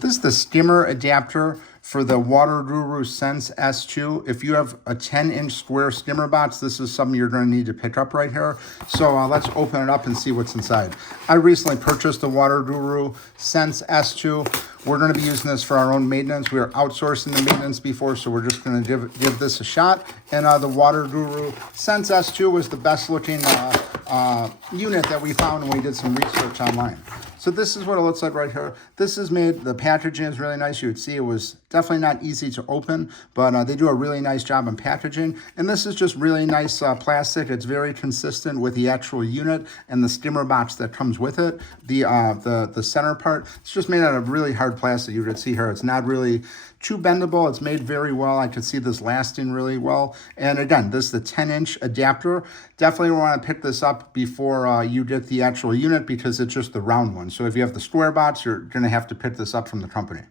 This is the skimmer adapter for the WaterGuru SENSE S2. If you have a 10-inch square skimmer box, this is something you're going to need to pick up right here. So let's open it up and see what's inside. I recently purchased the WaterGuru SENSE S2. We're going to be using this for our own maintenance. We are outsourcing the maintenance before, so we're just going to give this a shot. And the WaterGuru SENSE S2 was the best looking unit that we found when we did some research online. So this is what it looks like right here. This is made, the packaging is really nice. You would see it was definitely not easy to open, but they do a really nice job in packaging. And this is just really nice plastic. It's very consistent with the actual unit and the skimmer box that comes with it. The center part, it's just made out of really hard plastic. You could see here, it's not really too bendable. It's made very well. I could see this lasting really well. And again, this is the 10-inch adapter. Definitely want to pick this up before you get the actual unit because it's just the round one. So if you have the square box, you're going to have to pick this up from the company.